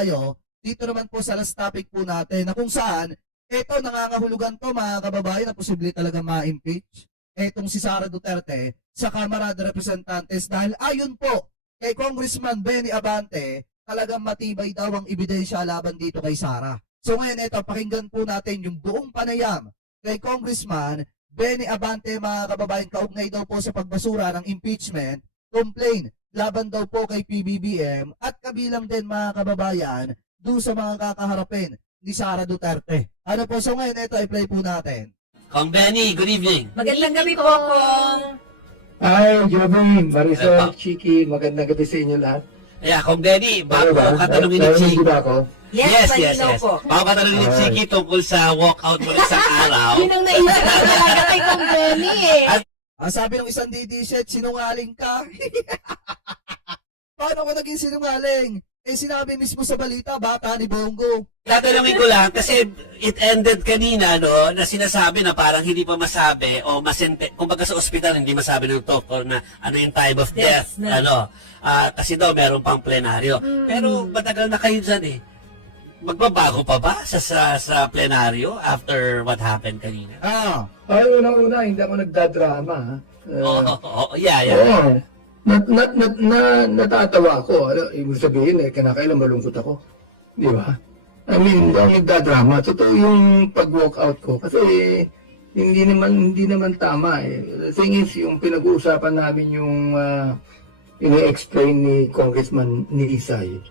tayo dito naman po sa last topic po natin na kung saan ito nangangahulugan to mga kababayan na posible talaga ma-impeach etong si Sara Duterte sa Kamara de Representantes dahil ayon po kay Congressman Benny Abante talagang matibay daw ang ebidensya laban dito kay Sara. So ngayon ito, pakinggan po natin yung buong panayam kay Congressman Benny Abante mga kababayan kaugnay daw po sa pagbasura ng impeachment complaint laban daw po kay PBBM at kabilang din mga kababayan doon sa mga kakaharapin ni Sara Duterte. Ano po, so ngayon ito i-play po natin. Kong Benny, good evening. Magandang gabi po, Kong. Hi, Joby, Marisol, Hello. Chiki, magandang gabi sa inyo lahat. Yeah, Kong Benny, bago katanungin ni Chiki. Ako. Yes, malinaw po. Bago katanungin ni Chiki tungkol sa walkout mo isang araw. Yun ang naisip ko talaga kay Kong Benny eh. Ang sabi ng isang DD-set, sinungaling ka. Paano ko naging sinungaling? Eh sinabi mismo sa balita, bata ni Bongo. Tatanungin ko lang kasi it ended kanina no na sinasabi na parang hindi pa masabi o kumbaga sa ospital hindi masabi ng doktor na ano yung time of death, kasi daw meron pang plenaryo. Pero matagal na kayo dyan eh. Magbabago pa ba sa plenaryo after what happened kanina? Ay, unang-una, hindi ako nagdadrama. Ha? Yeah. Oo. Natatawa ako. Ano, ibig sabihin, kinakailan malungkot ako. Di ba? I mean, hindi ako nagdadrama. Totoo yung pag-walk out ko. Kasi hindi naman tama eh. The thing is, yung pinag-uusapan namin yung ini-explain ni Congressman ni Isay.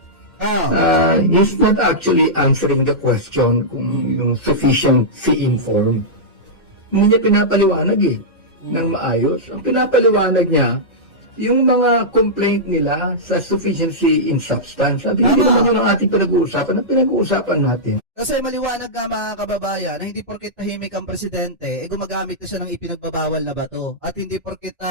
He's not actually answering the question kung yung sufficiency informed. Hindi niya pinapaliwanag eh, ng maayos. Ang pinapaliwanag niya, yung mga complaint nila sa sufficiency in substance. Sabi, hindi naman yun ang ating pinag-uusapan. Ang pinag-uusapan natin. Kasi maliwanag nga mga kababayan na hindi porket tahimik ang presidente, gumagamit na siya ng ipinagbabawal na bato. At hindi porket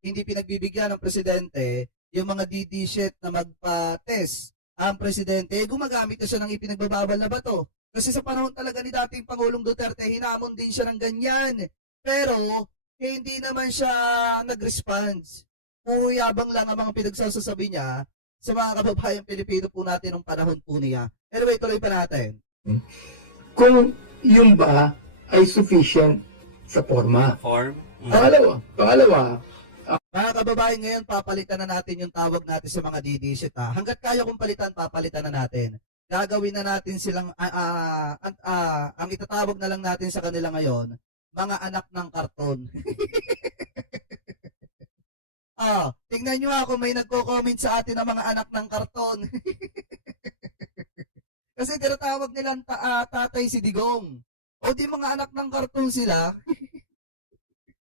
hindi pinagbibigyan ng presidente yung mga DD-shit na magpa-test ang presidente, gumagamit na siya ng ipinagbabawal na bato. Kasi sa panahon talaga ni dating Pangulong Duterte, hinamon din siya ng ganyan. Pero, hindi naman siya nag-response. Uyabang lang ang mga pinagsasasabi niya sa mga kababayang Pilipino po natin nung panahon po niya. Anyway, tuloy pa natin. Kung yung ba ay sufficient sa forma. Form? Pangalawa, Mga kababayan, ngayon papalitan na natin yung tawag natin sa mga DD-shit. Hanggat kaya kong palitan, papalitan na natin. Gagawin na natin silang, ang itatawag na lang natin sa kanila ngayon, mga anak ng karton. Tingnan nyo kung may nagko-comment sa atin ng mga anak ng karton. Kasi tinatawag nilang tatay si Digong. O di mga anak ng karton sila.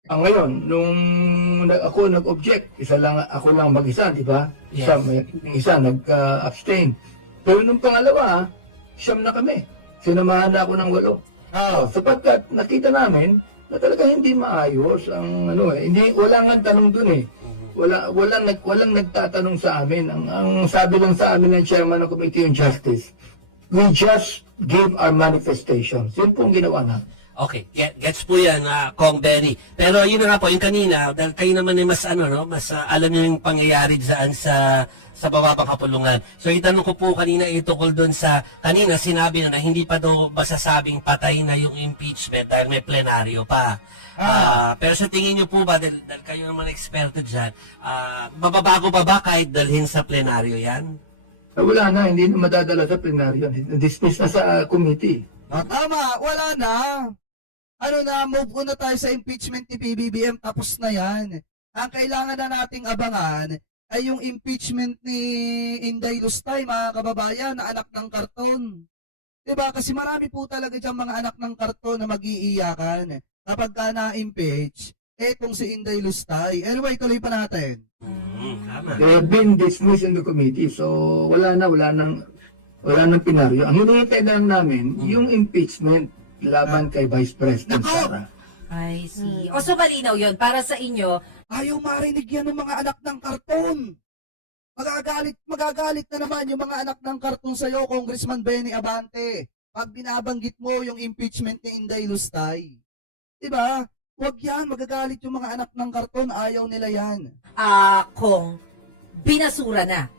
ngayon, nung ako nag-object, ako lang mag-isa, di ba? Yes. Isa nag-abstain. Pero nung pangalawa, siyam na kami. Sinamahan na ako ng 8. Sapagkat nakita namin na talaga hindi maayos ang wala nga tanong dun eh. Walang nagtatanong sa amin. Ang sabi lang sa amin ng chairman ng Committee on Justice, we just gave our manifestations. Yun po ang ginawa namin. Okay, gets po yan, Kong Benny. Pero yun na nga po, yung kanina, dahil kayo naman ay mas alam niyo yung pangyayari dyan sa bababang kapulungan. So itanong ko po kanina itungkol doon sa, kanina sinabi na hindi pa daw masasabing patay na yung impeachment dahil may plenaryo pa. Pero sa tingin niyo po ba, dahil kayo naman eksperto dyan, mababago ba kahit dalhin sa plenaryo yan? Wala na, hindi na madadala sa plenaryo. Dismiss na sa committee. Tama, wala na. Move on na tayo sa impeachment ni PBBM, tapos na yan. Ang kailangan na nating abangan ay yung impeachment ni Inday Lustay, mga kababayan, na anak ng karton. Diba? Kasi marami po talaga dyan mga anak ng karton na mag-iiyakan kapag ka na-impeach, etong si Inday Lustay. Anyway, tuloy pa natin. Tama. They have been dismissed in the committee. So, wala nang plenaryo. Ang hinihintay na lang namin, yung impeachment laban kay Vice President Sara. I see. O so malinaw yun. Para sa inyo, Ayaw marinig yan ng mga anak ng karton. Magagalit na naman yung mga anak ng karton sa'yo, Congressman Benny Abante. Pag binabanggit mo yung impeachment ni Inday Lustay. Diba? Huwag yan, magagalit yung mga anak ng karton, ayaw nila yan. Kong binasura na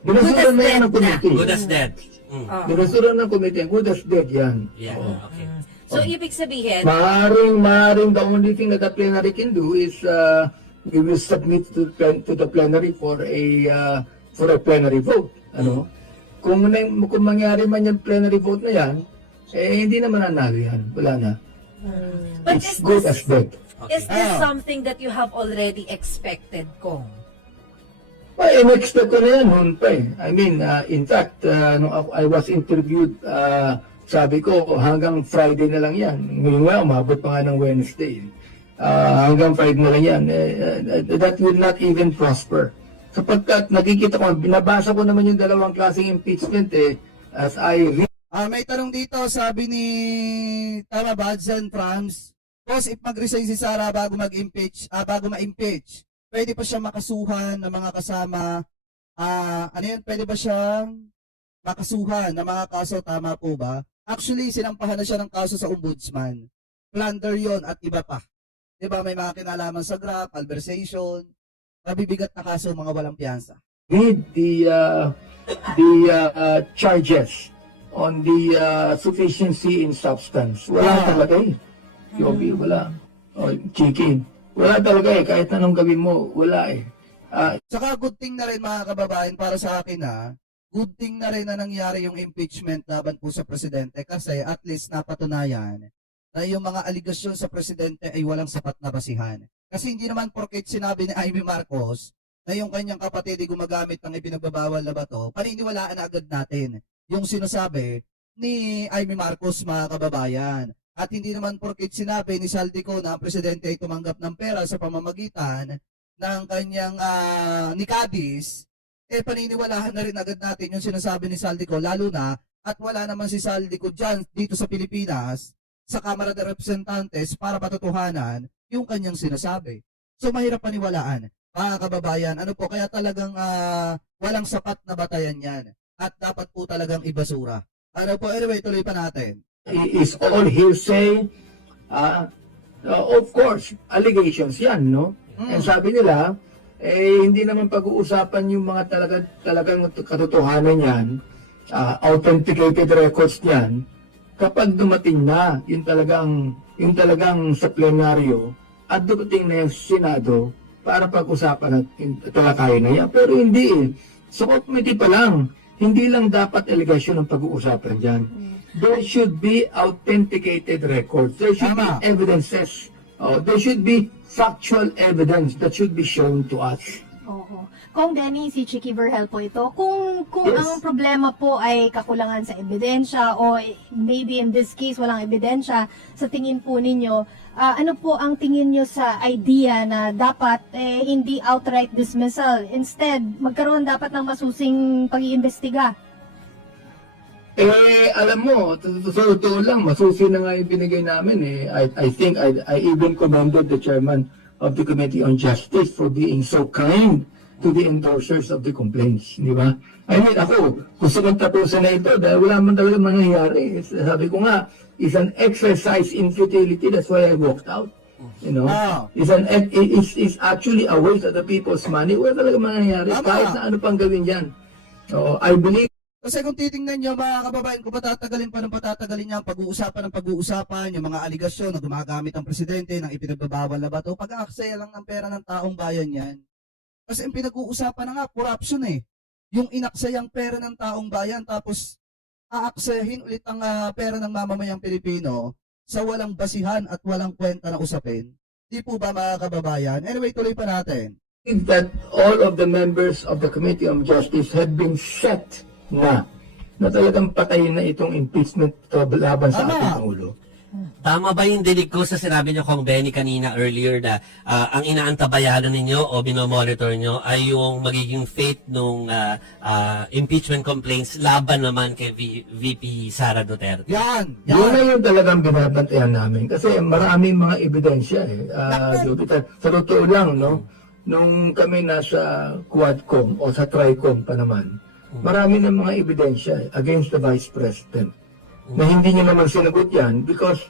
Binasura na yan ng dead na. committee. Good as dead. Mm. Oo. Binasura ng committee. Good as dead yan. Yeah, Oo. okay. So, ibig sabihin, Maaaring the only thing that the plenary can do is we will submit to the plenary for a plenary vote. Ano? Kung mangyari man yung plenary vote na yan, hindi naman nanalo yan. Wala na. but It's good as dead. is this Ah. something that you have already expected, Kong? Well, in-expect ko na yan noon pa eh. I mean, in fact, nung I was interviewed, sabi ko, hanggang Friday na lang yan. Ngayon nga, umabot pa nga ng Wednesday. Hanggang Friday na lang yan. That will not even prosper. Sapagkat nakikita ko, binabasa ko naman yung dalawang klaseng impeachment as I read. May tanong dito, sabi ni tama ba, Zen Frans? Boss, if mag-resign si Sara bago bago ma-impeach, pwede pa siya makasuhan ng mga kasama, ano yun, pwede ba siyang makasuhan ng mga kaso, tama po ba? Actually, sinampahan na siya ng kaso sa ombudsman. Plunder yon at iba pa. Diba, may mga kinalaman sa graph, malversation, mabibigat na kaso, mga walang piyansa. Read the charges on the sufficiency in substance. Wala talaga eh. Yobi, wala. O, Chiki, wala talaga eh. Kahit anong gawin mo, wala eh. Saka good thing na rin mga kababayan para sa akin good thing na rin na nangyari yung impeachment laban po sa presidente kasi at least napatunayan na yung mga aligasyon sa presidente ay walang sapat na basihan. Kasi hindi naman porket sinabi ni Amy Marcos na yung kanyang kapatid ay gumagamit ng ipinagbabawal na bato, paniniwalaan na agad natin yung sinasabi ni Amy Marcos mga kababayan. At hindi naman porket sinabi ni Saldico na ang presidente ay tumanggap ng pera sa pamamagitan ng kanyang ni Cadiz, paniniwalaan na rin agad natin yung sinasabi ni Saldico, lalo na at wala naman si Saldico dyan dito sa Pilipinas sa Kamara de Representantes para patutuhanan yung kanyang sinasabi. So mahirap paniwalaan, mga kababayan. Ano po, kaya talagang walang sapat na batayan yan at dapat po talagang ibasura. Ano po, anyway, tuloy pa natin. Is all hearsay. Of course, allegations yan, no? And sabi nila, hindi naman pag-uusapan yung mga talagang katotohanan yan, authenticated records niyan, kapag dumating na yung talagang sa plenaryo at dumating na yung Senado para pag-usapan at talakayin na yan. Pero hindi eh. Sa committee pa lang, hindi lang dapat allegation ang pag-uusapan dyan. There should be authenticated records. There should be Tama. evidences. There should be factual evidence that should be shown to us. Oo. Kung Benny, si Chicky Verhel po ito, kung Yes. ang problema po ay kakulangan sa ebidensya o maybe in this case walang ebidensya, sa tingin po ninyo, ano po ang tingin nyo sa idea na dapat hindi outright dismissal? Instead, magkaroon dapat ng masusing pag-iimbestiga? Alam mo, sa totoo lang, masusi na nga yung binigay namin eh. I think I even commended the chairman of the Committee on Justice for being so kind to the endorsers of the complaints, di ba? I mean, ako, gusto kong tapusin na ito dahil wala man talaga mangyayari. Sabi ko nga, it's an exercise in futility, that's why I walked out. You know? Ah. It's actually a waste of the people's money. Wala talaga mangyayari. Tama. Kahit na ano pang gawin dyan. So, I believe Kasi kung titingnan nyo mga kababayan, kung patatagalin pa ng patatagalin niya ang pag-uusapan, yung mga aligasyon na gumagamit ang presidente ng ipinagbabawal na bato, pag-aaksaya lang ng pera ng taong bayan yan. Kasi ang pinag-uusapan na nga, corruption eh. Yung inaksayang pera ng taong bayan, tapos aaksayahin ulit ang pera ng mamamayang Pilipino sa walang basihan at walang kwenta na usapin. Di po ba mga kababayan? Anyway, tuloy pa natin. that all of the members of the Committee on Justice have been set na talagang patayin na itong impeachment laban sa Tama. ating Pangulo. Tama ba yung dinig ko sa sinabi niyo Kong Benny kanina earlier na ang inaantabayanan ninyo o binomonitor nyo ay yung magiging fate nung impeachment complaints laban naman kay VP Sara Duterte? Yan! Yun na Yan! yung talagang binabantayan namin kasi maraming mga ebidensya eh. Jupiter, sa totoo lang, no? Nung kami nasa Quadcom o sa Tricom pa naman, marami ng mga ebidensya against the Vice President na hindi niya naman sinagot yan because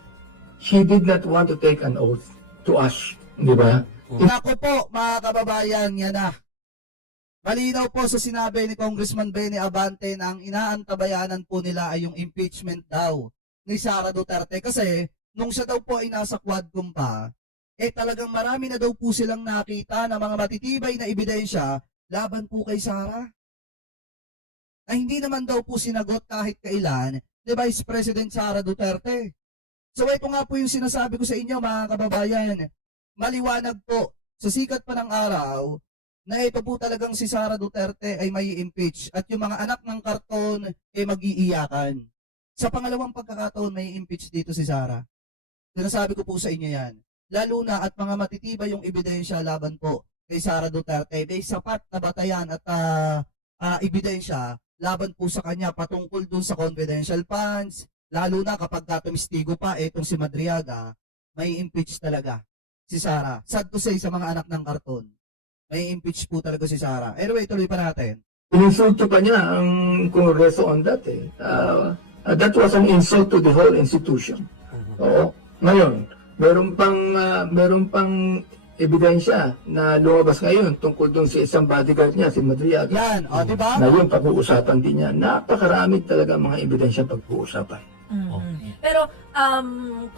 she did not want to take an oath to us. Di ba? Nako po, mga kababayan, yan na. Malinaw po sa sinabi ni Congressman Benny Abante na ang inaantabayanan po nila ay yung impeachment daw ni Sara Duterte kasi nung siya daw po ay nasa Quadcom pa, talagang marami na daw po silang nakita na mga matitibay na ebidensya laban po kay Sara. Na hindi naman daw po sinagot kahit kailan ni Vice President Sara Duterte. So ito nga po yung sinasabi ko sa inyo mga kababayan. Maliwanag po sa sikat pa ng araw na ito po talagang si Sara Duterte ay may impeach at yung mga anak ng karton ay mag-iiyakan. Sa pangalawang pagkakataon may impeach dito si Sara. Sinasabi ko po sa inyo yan. Lalo na at mga matitibay yung ebidensya laban po kay Sara Duterte. May sapat na batayan at ebidensya laban po sa kanya patungkol dun sa confidential funds. Lalo na kapag tumistigo pa itong si Madriaga, may impeach talaga si Sara. Sad to say sa mga anak ng karton. May impeach po talaga si Sara. Anyway, tuloy pa natin. Ininsulto pa niya ang Kongreso on that eh. That was an insult to the whole institution. Oo. Ngayon, meron pang ebidensya na lumabas ngayon tungkol doon sa isang bodyguard niya, si Madriaga. Yan, o, diba? Ngayon, pag-uusapan din niya. Napakarami talaga mga ebidensya pag-uusapan. Pero,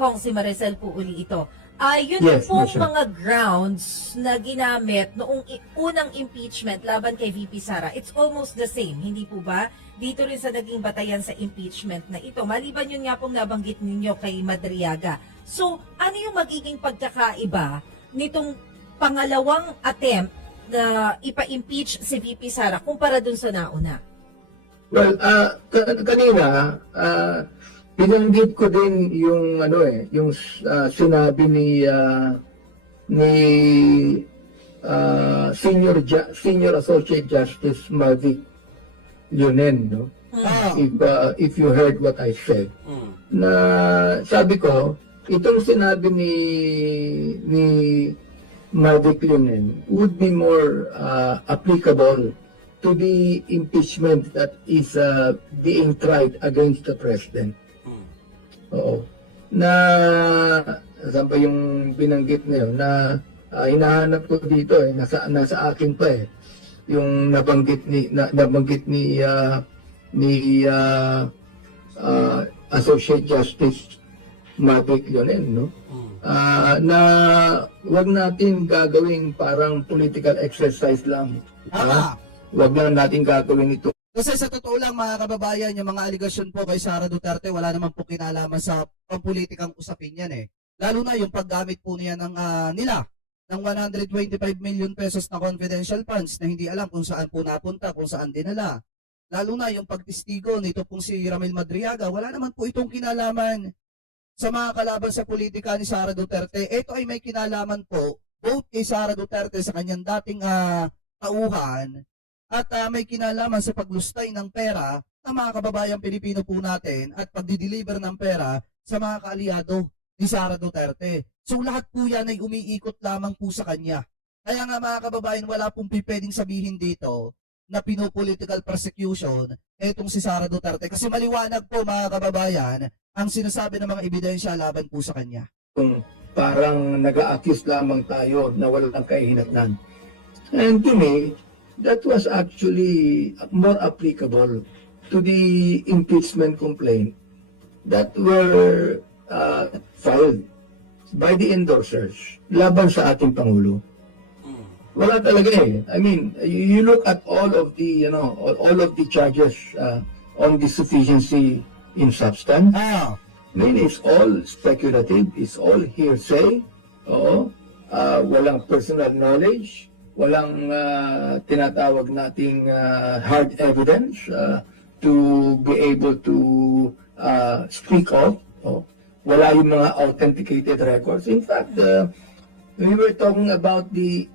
Kong, si Maricel po uli ito. Yun Yes, pong yes, sir. mga grounds na ginamit noong unang impeachment laban kay VP Sara, it's almost the same, hindi po ba? Dito rin sa naging batayan sa impeachment na ito. Maliban yun nga pong nabanggit ninyo kay Madriaga. So, ano yung magiging pagkakaiba nitong pangalawang attempt na ipa-impeach si VP Sara kumpara dun sa nauna? Well, kanina, binanggit ko din yung yung sinabi ni Senior Associate Justice Mavic Leonen, no? Ah, If you heard what I said, na sabi ko, itong sinabi ni Mavic Leonen would be more applicable to the impeachment that is being tried against the president. Oo. Na, saan pa yung binanggit na yun, na hinahanap ko dito nasa akin pa yung nabanggit ni Associate Justice Mavic Leonen, no? Na wag natin gagawing parang political exercise lang. tama. Wag lang natin gagawin ito. Kasi sa totoo lang mga kababayan, yung mga aligasyon po kay Sara Duterte, wala naman po kinalaman sa pampulitikang usapin yan eh. Lalo na yung paggamit po niya ng ng 125 million pesos na confidential funds na hindi alam kung saan po napunta, kung saan dinala. Lalo na yung pagtistigo nito pong si Ramil Madriaga, wala naman po itong kinalaman sa mga kalaban sa politika ni Sara Duterte. Ito ay may kinalaman po both kay Sara Duterte sa kanyang dating tauhan at may kinalaman sa paglustay ng pera ng mga kababayang Pilipino po natin at pagdi-deliver ng pera sa mga kaalyado ni Sara Duterte. So lahat po yan ay umiikot lamang po sa kanya. Kaya nga mga kababayan, wala pong pwedeng sabihin dito na pinopolitical persecution etong si Sara Duterte. Kasi maliwanag po mga kababayan ang sinasabi ng mga ebidensya laban po sa kanya. Kung parang nag-a-accuse lamang tayo na walang kahinatnan. And to me, that was actually more applicable to the impeachment complaint that were filed by the endorsers laban sa ating Pangulo. Wala talaga eh. I mean, you look at all of the, all of the charges on the sufficiency in substance. I mean, it's all speculative, it's all hearsay. Oo. Walang personal knowledge, walang tinatawag nating hard evidence to be able to speak of. Wala yung mga authenticated records. In fact, we were talking about the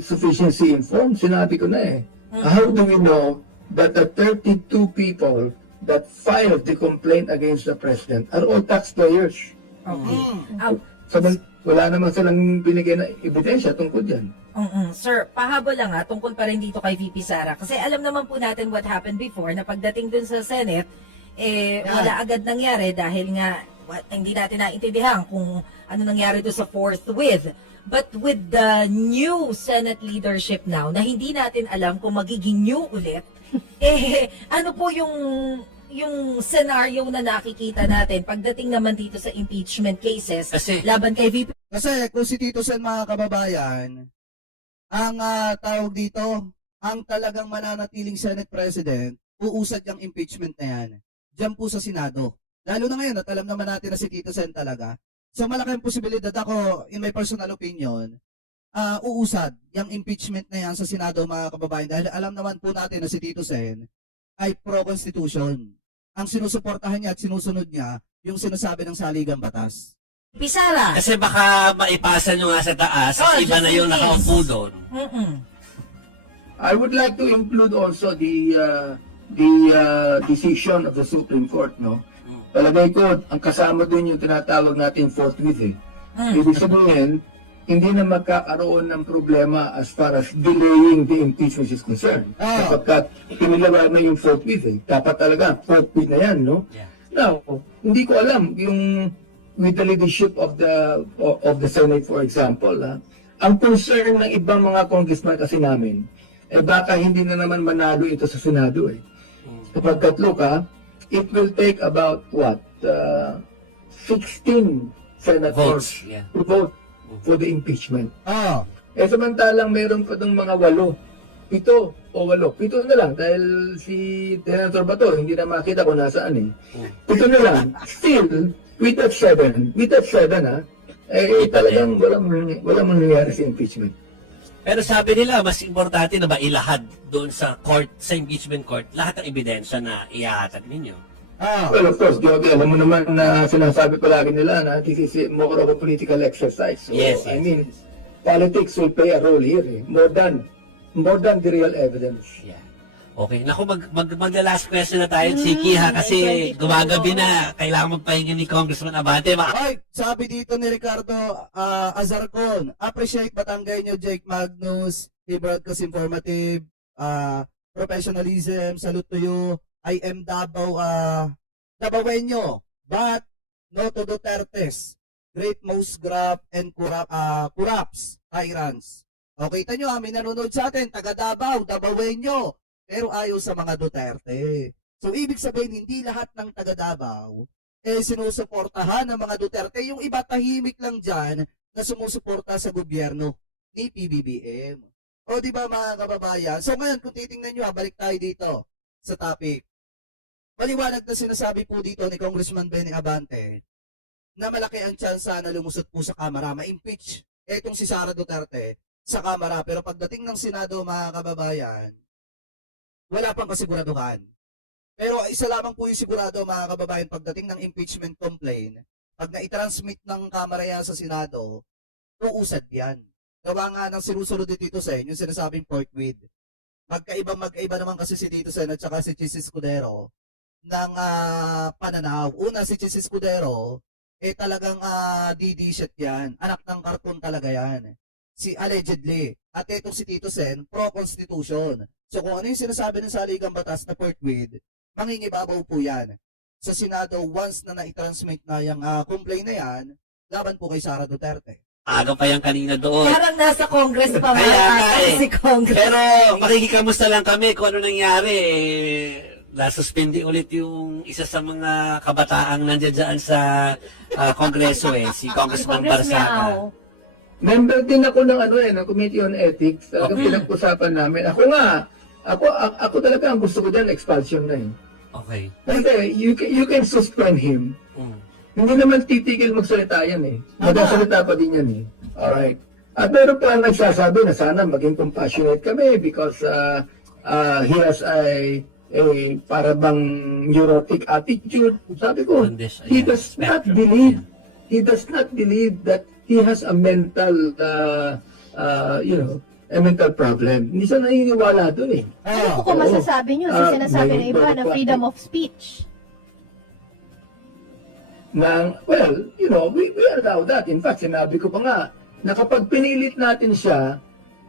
sufficiency in form. Sinabi ko na How do we know that the 32 people that filed the complaint against the president are all taxpayers? Okay. So, wala naman silang binigay na ebidensya tungkol dyan. Sir, pahabol lang tungkol pa rin dito kay VP Sara. Kasi alam naman po natin what happened before na pagdating dun sa Senate, wala agad nangyari dahil nga hindi natin naintindihan kung ano nangyari doon sa forthwith. But with the new Senate leadership now, na hindi natin alam kung magiging new ulit, ano po yung scenario na nakikita natin pagdating naman dito sa impeachment cases Kasi, laban kay VP Kasi kung si Tito Sen, mga kababayan, ang tawag dito, ang talagang mananatiling Senate President, uusad yung impeachment na yan. Diyan po sa Senado. Lalo na ngayon at alam naman natin na si Tito Sen talaga. So malaki ang posibilidad ako, in my personal opinion, uusad yung impeachment na yan sa Senado, mga kababayan. Dahil alam naman po natin na si Tito Sen ay pro-constitution. Ang sinusuportahan niya at sinusunod niya yung sinasabi ng saligang batas. Sara. kasi baka maipasa nyo nga sa taas, Oh, iba na just in yung case. nakaupo doon. I would like to include also the decision of the Supreme Court, no? Palagay ko, ang kasama din yung tinatawag natin forthwith, eh. Ibig sabihin, hindi na magkakaroon ng problema as far as delaying the impeachment is concerned. Kapag pinilawag na yung forthwith, eh. Dapat talaga, forthwith na yan, no? Yeah. Now, hindi ko alam yung with the leadership of the Senate, for example, ang concern ng ibang mga congressman kasi namin, baka hindi na naman manalo ito sa Senado, eh. Kapag katlo ka, it will take about 16 senators Votes, yeah. to vote for the impeachment. Ah, Samantalang meron pa ng mga 7 na lang dahil si Senator Bato hindi na makita kung nasaan, eh. 7 na lang. Still, with that 7, talagang walang mangyayari sa impeachment. Pero sabi nila, mas importante na ba ilahad doon sa court, sa impeachment court, lahat ng ebidensya na ihahatag ninyo? Well, of course, Joby, alam mo naman na sinasabi palagi nila na this is more of a political exercise. So, Yes, I yes, mean, politics will play a role here, eh. More than the real evidence. Yeah. Okay. Naku, mag-last question na tayo, Chiki, ha? Kasi gumagabi na. Kailangan magpahinga ni Congressman Abante. ay, sabi dito ni Ricardo Azarcon, appreciate batanggay nyo, Jake Magnus, he broadcast informative, professionalism, salute to you. I am Dabawenyo, but no to Dutertes, great most graft and corrupts, tyrants. Okay, tanyo, may nanonood sa atin, taga Davao, Dabawenyo, pero ayaw sa mga Duterte. So, ibig sabihin, hindi lahat ng taga Davao sinusuportahan ng mga Duterte. Yung iba tahimik lang dyan na sumusuporta sa gobyerno ni PBBM. O, di ba, mga kababayan? So, ngayon, kung titingnan nyo, balik tayo dito sa topic. Maliwanag na sinasabi po dito ni Congressman Benny Abante na malaki ang tsansa na lumusot po sa Kamara, ma-impeach etong si Sara Duterte sa Kamara. Pero pagdating ng Senado, mga kababayan, wala pang kasiguraduhan. Pero isa lamang po yung sigurado, mga kababayan, pagdating ng impeachment complaint, pag na-transmit ng Kamara yan sa Senado, uusad yan. Gawa nga ng sinusunod dito sa inyo, yung sinasabing forthwith. Magkaiba naman kasi si Tito Sen at saka si Chis Escudero ng pananaw. Una, si Chis Escudero, talagang DD-shit yan. Anak ng karton talaga yan. Allegedly. At itong si Tito Sen, pro-constitution. So kung ano yung sinasabi ng saligang batas na forthwith, mangingibabaw po yan. Sa Senado, once na na-transmit na yung complaint na yan, laban po kay Sara Duterte. Aga pa yan kanina doon. Parang nasa Congress pa Kaya nga, eh. si Congress. Pero makikikamusta lang kami kung ano nangyari. Nasuspindi ulit yung isa sa mga kabataang nandiyan dyan sa Kongreso, si Congressman Barsaga. Member din ako ng ng Committee on Ethics. Talagang pinag-usapan namin. Ako talaga ang gusto ko dyan, expulsion na, eh. Okay. Kasi you can suspend him. Hindi naman titigil magsalita yan, eh. Magsasalita pa din yan, eh. Alright. At meron pa nagsasabi na sana maging compassionate kami because he has a para bang neurotic attitude. Sabi ko, he does not believe that he has a mental a mental problem. Hindi siya naniniwala doon, eh. Ano po kung masasabi nyo sa sinasabi ng iba na freedom of speech? Well, we allow that. In fact, sinabi ko pa nga, na kapag pinilit natin siya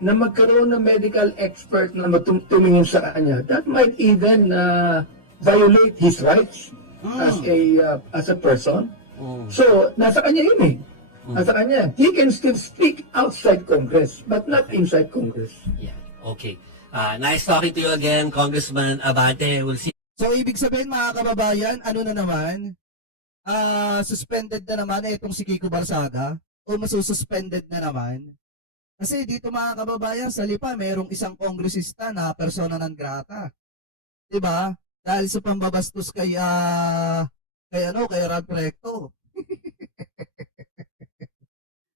na magkaroon ng medical expert na tumingin sa kanya, that might even violate his rights as a person. So, nasa kanya yun, eh. At sa kanya, he can still speak outside Congress, but not inside Congress. Yeah. Okay. Nice talking to you again, Congressman Abate. We'll see So, ibig sabihin mga kababayan, ano na naman? Suspended na naman itong si Kiko Barsaga? O masususpended na naman? Kasi dito mga kababayan, sa Lipa, mayroong isang kongresista na persona non grata. Diba? Dahil sa pambabastos kay Rod Recto.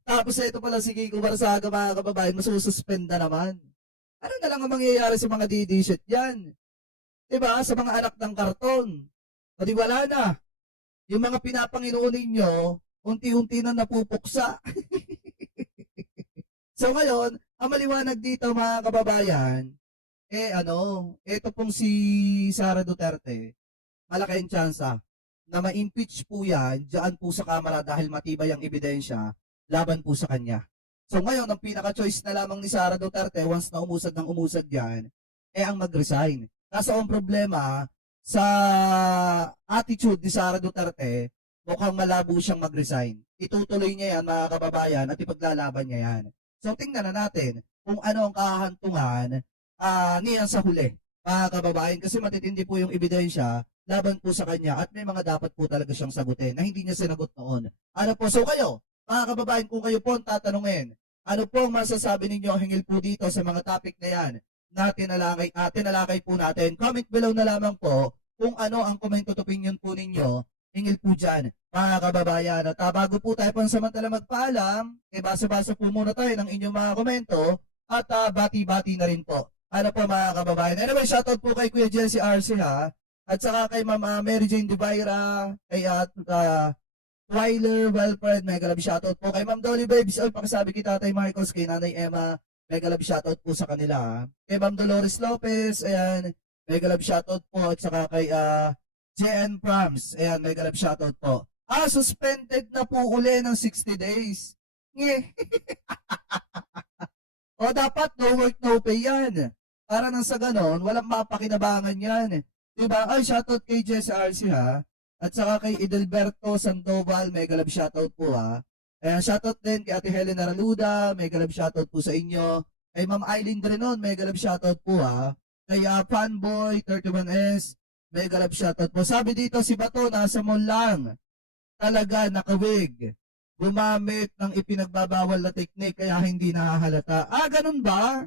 Tapos ito pala si Kiko Barsaga mga kababayan, masususpenda naman. Ano na lang ang mangyayari sa mga DD-shit yan? Diba? Sa mga anak ng karton. O di wala na. Yung mga pinapanginoon ninyo, unti-unti na napupuksa. So ngayon, ang maliwanag dito mga kababayan, ito pong si Sara Duterte, malaki ang tsansa na ma-impeach po yan dyan po sa Kamara dahil matibay ang ebidensya laban po sa kanya. So ngayon, ang pinaka-choice na lamang ni Sara Duterte once na umusad ng umusad yan, ang mag-resign. Kaso ang problema, sa attitude ni Sara Duterte, mukhang malabo siyang mag-resign. Itutuloy niya yan mga kababayan at ipaglalaban niya yan. So tingnan na natin kung ano ang kahantungan niya sa huli mga kababayan kasi matitindi po yung ebidensya laban po sa kanya at may mga dapat po talaga siyang sagutin na hindi niya sinagot noon. Ano po? So kayo, mga kababayan, kung kayo po ang tatanungin, ano po ang masasabi ninyo hingil po dito sa mga topic na yan na tinalakay po natin? Comment below na lamang po kung ano ang comment at opinion po ninyo hingil po dyan, mga kababayan. At bago po tayo pansamantala magpaalam, basa-basa po muna tayo ng inyong mga komento at bati-bati na rin po. Ano po mga kababayan? Anyway, shoutout po kay Kuya Jesse RC ha, at saka kay Ma'am Mary Jane Dubaira, kay Twyler Wilfred, mega love shoutout po kay Ma'am Dolly Babes, ay pakasabi kay Tatay Marcos, kay Nanay Emma, mega love shoutout po sa kanila. Kay Ma'am Dolores Lopez, ayan, mega love shoutout po, at saka kay JN Prams, ayan, mega love shoutout po. Suspended na po uli ng 60 days. Nge. O dapat no work no pay yan. Para nang sa ganon, walang mapakinabangan yan. Diba? Ay, shoutout kay Jess RC ha. At saka kay Edelberto Sandoval, mega love shoutout po ha. Ayan, shoutout din kay Ate Helena Raluda, mega love shoutout po sa inyo. Kay Ma'am Eileen Drenon, mega love shoutout po ha. Kay Fanboy 31S, mega love shoutout po. Sabi dito si Bato, nasa mall lang. Talaga nakawig. Gumamit ng ipinagbabawal na teknik kaya hindi nahahalata. Ganun ba?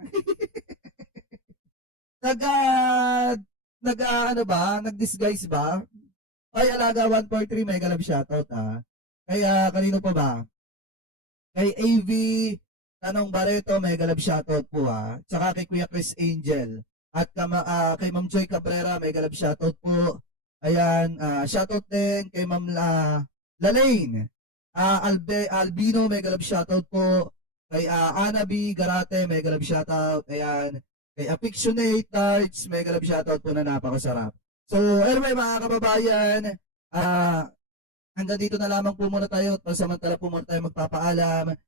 Nag-disguise ba? Ay, Alaga 143, mega love shoutout ha. Kaya, kanino pa ba? Kay AV, Tanong Barreto, mega love shoutout po ha. Tsaka kay Kuya Chris Angel. At kay Ma'am Joy Cabrera, mega love shoutout po. Ayan, shoutout din kay Ma'am Lalaine. Albino, mega love shoutout po. Kay Anabi Garate, mega love shoutout. Ayan. Kay Affectionate Darts, mega love shoutout po na napakasarap. So, anyway mga kababayan, hanggang dito na lamang po muna tayo at pansamantala po muna tayo magpapaalam.